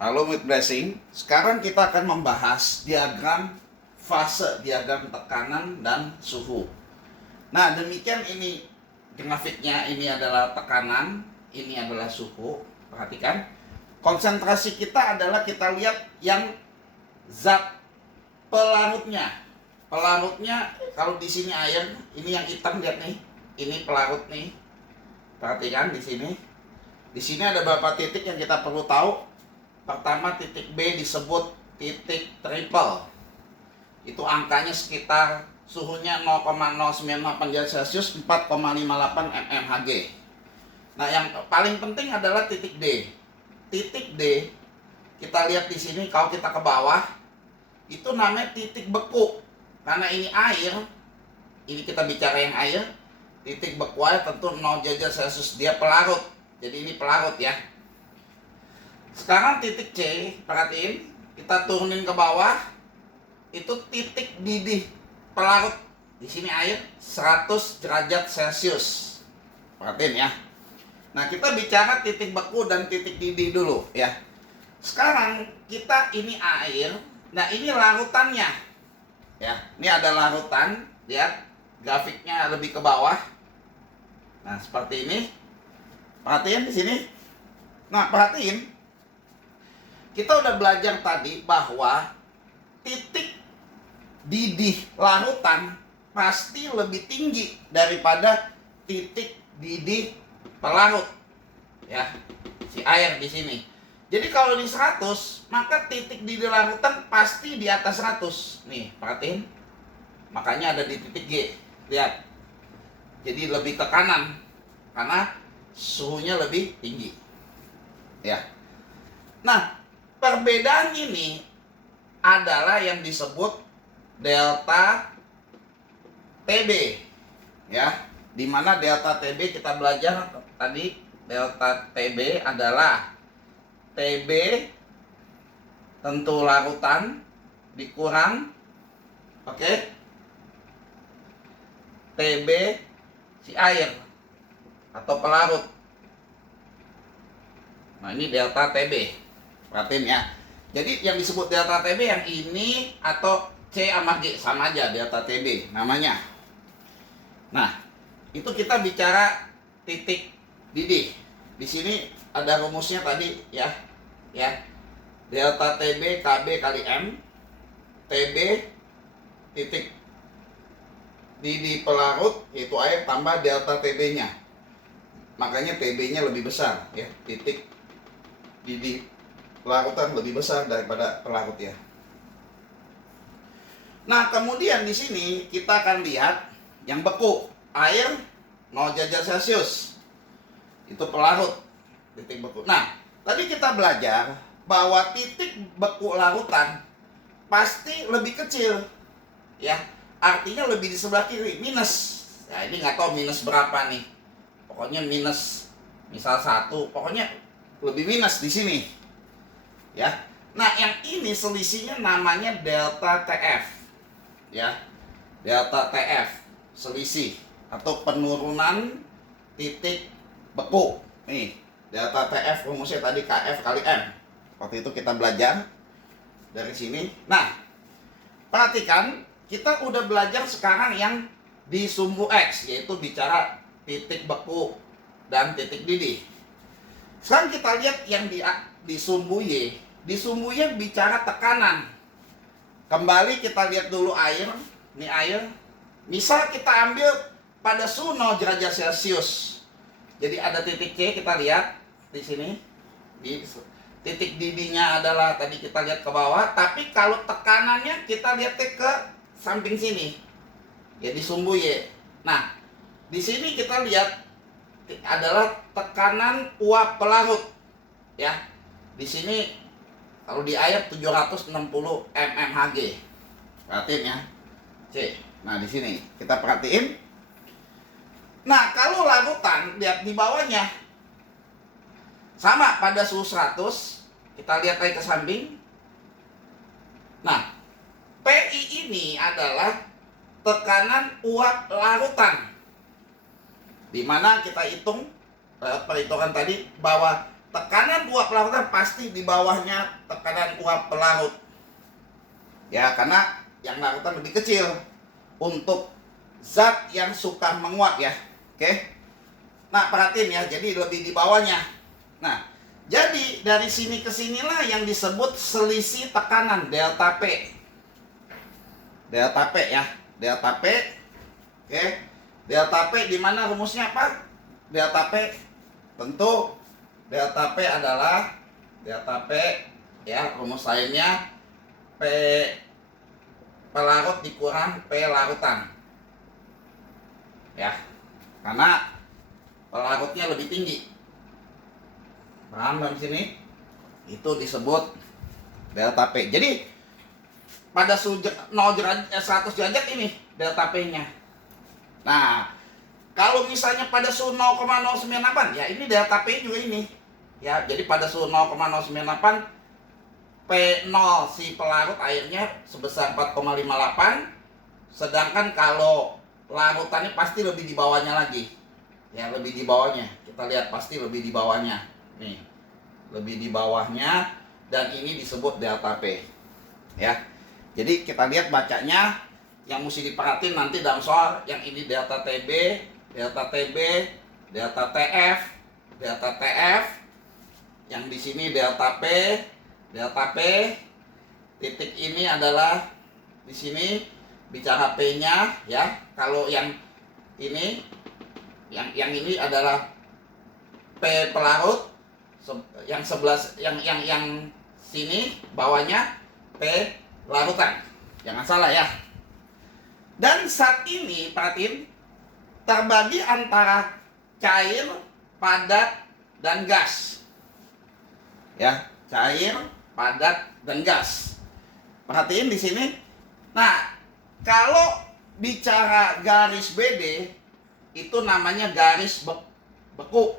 Halo with blessing. Sekarang kita akan membahas diagram fase, diagram tekanan dan suhu. Nah, demikian ini grafiknya. Ini adalah tekanan, ini adalah suhu. Perhatikan. Konsentrasi kita adalah kita lihat yang zat pelarutnya. Pelarutnya kalau di sini air, ini yang hitam, lihat nih. Ini pelarut nih. Perhatikan di sini. Di sini ada beberapa titik yang kita perlu tahu. Pertama, titik B disebut titik triple. Itu angkanya sekitar suhunya 0,098 derajat Celcius, 4,58 mmHg. Nah, yang paling penting adalah titik D. Titik D, kita lihat di sini kalau kita ke bawah, itu namanya titik beku. Karena ini air, ini kita bicara yang air, titik beku air tentu 0 derajat Celcius, dia pelarut. Jadi ini pelarut ya. Sekarang titik C, perhatiin, kita turunin ke bawah, itu titik didih pelarut. Di sini air 100 derajat Celcius. Perhatiin ya. Nah, kita bicara titik beku dan titik didih dulu ya. Sekarang kita ini air, nah ini larutannya. Ya, ini ada larutan, lihat grafiknya lebih ke bawah. Nah, seperti ini. Perhatiin di sini. Nah, perhatiin. Kita udah belajar tadi bahwa titik didih larutan pasti lebih tinggi daripada titik didih pelarut. Ya, si air di sini. Jadi kalau di 100, maka titik didih larutan pasti di atas 100. Nih, perhatiin. Makanya ada di titik G. Lihat. Jadi lebih ke kanan karena suhunya lebih tinggi. Ya. Nah, perbedaan ini adalah yang disebut delta TB, ya. Di mana delta TB kita belajar tadi, delta TB adalah TB tentu larutan dikurang, oke, TB si air atau pelarut. Nah, ini delta TB. Perhatiin ya. Jadi yang disebut delta TB yang ini atau C sama G sama aja, delta TB namanya. Nah, itu kita bicara titik didih. Di sini ada rumusnya tadi ya. Ya. Delta TB KB kali M. TB titik didih pelarut yaitu air tambah delta TB-nya. Makanya TB-nya lebih besar ya. Titik didih larutan lebih besar daripada pelarut ya. Nah, kemudian di sini kita akan lihat yang beku, air 0 derajat Celcius. Itu pelarut, titik beku. Nah, tadi kita belajar bahwa titik beku larutan pasti lebih kecil. Ya, artinya lebih di sebelah kiri, minus. Ya, ini nggak tahu minus berapa nih. Pokoknya minus misal 1, pokoknya lebih minus di sini. Ya. Nah, yang ini selisihnya namanya delta TF. Ya. Delta TF, selisih atau penurunan titik beku. Nih, delta TF rumusnya tadi KF kali M. Waktu itu kita belajar dari sini. Nah, perhatikan, kita udah belajar sekarang yang di sumbu X, yaitu bicara titik beku dan titik didih. Sekarang kita lihat yang di sumbu Y. Di sumbu Y bicara tekanan. Kembali kita lihat dulu air. Ini air. Misal kita ambil pada suhu 0 derajat Celcius. Jadi ada titik C, kita lihat di sini. Di titik didihnya adalah tadi kita lihat ke bawah. Tapi kalau tekanannya kita lihat ke samping sini. Ya, di sumbu Y. Nah, di sini kita lihat adalah tekanan uap pelarut. Ya. Di sini kalau di air 760 mmHg. Perhatiin ya. C. Nah, di sini kita perhatiin. Nah, kalau larutan, lihat di bawahnya. Sama pada suhu 100. Kita lihat lagi ke samping. Nah, PI ini adalah tekanan uap larutan. Di mana kita hitung perhitungan tadi bahwa tekanan uap pelarutan pasti di bawahnya tekanan uap pelarut. Ya, karena yang larutan lebih kecil untuk zat yang suka menguap ya. Oke. Nah, perhatiin ya, jadi lebih di bawahnya. Nah, jadi dari sini ke sinilah yang disebut selisih tekanan delta P. Delta P ya, delta P. Oke. Delta P di mana rumusnya apa? Delta P tentu delta P adalah delta P ya, rumus lainnya P pelarut dikurang P larutan. Ya. Karena pelarutnya lebih tinggi. Paham dari sini? Itu disebut delta P. Jadi pada 100 derajat ini delta P-nya. Nah, kalau misalnya pada suhu 0,098 ya ini delta P juga ini. Ya, jadi pada suhu 0,098 P0 si pelarut airnya sebesar 4,58, sedangkan kalau larutannya pasti lebih di bawahnya lagi. Ya, lebih di bawahnya. Kita lihat pasti lebih di bawahnya. Nih. Lebih di bawahnya dan ini disebut delta P. Ya. Jadi kita lihat bacanya yang mesti diperhatiin nanti dalam soal yang ini delta TB, delta TB, delta TF, delta TF. Yang di sini delta P, delta P. Titik ini adalah di sini bicara P-nya ya. Kalau yang ini yang ini adalah P pelarut, yang 11 yang sini bawahnya P larutan. Jangan salah ya. Dan saat ini perhatiin terbagi antara cair, padat dan gas. Ya, cair, padat dan gas. Perhatiin di sini. Nah, kalau bicara garis BD itu namanya garis beku.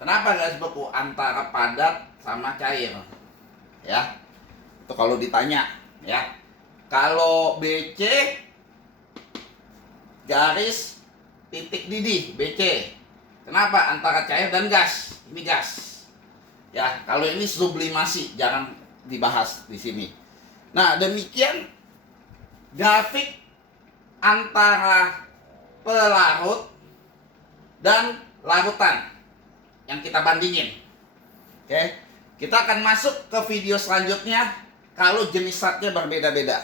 Kenapa garis beku? Antara padat sama cair. Ya. Itu kalau ditanya, ya. Kalau BC garis titik didih BC. Kenapa? Antara cair dan gas. Ini gas. Ya, kalau ini sublimasi jangan dibahas di sini. Nah, demikian grafik antara pelarut dan larutan yang kita bandingin. Oke, kita akan masuk ke video selanjutnya kalau jenis zatnya berbeda-beda.